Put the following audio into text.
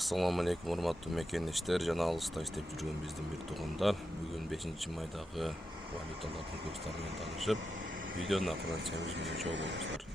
Assalamu alaikum урматтуу мекендештер жана алыста иштеп жүргөн биздин бир туугандар. Бүгүн 5-майдагы валюталардын курстары менен таанышып, видеонун акырын чыгышыбыз менен чогуу болуңуздар.